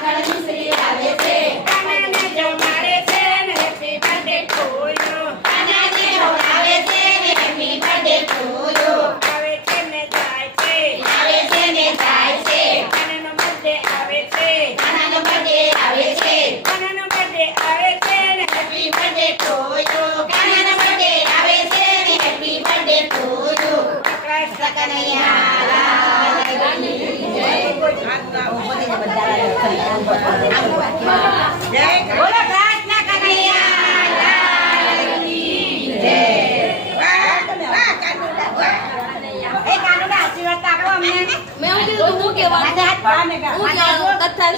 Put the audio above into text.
Academy મેં કીધું તું હું કહેવાનું? માથે હાથ પાડો ને, હું કથા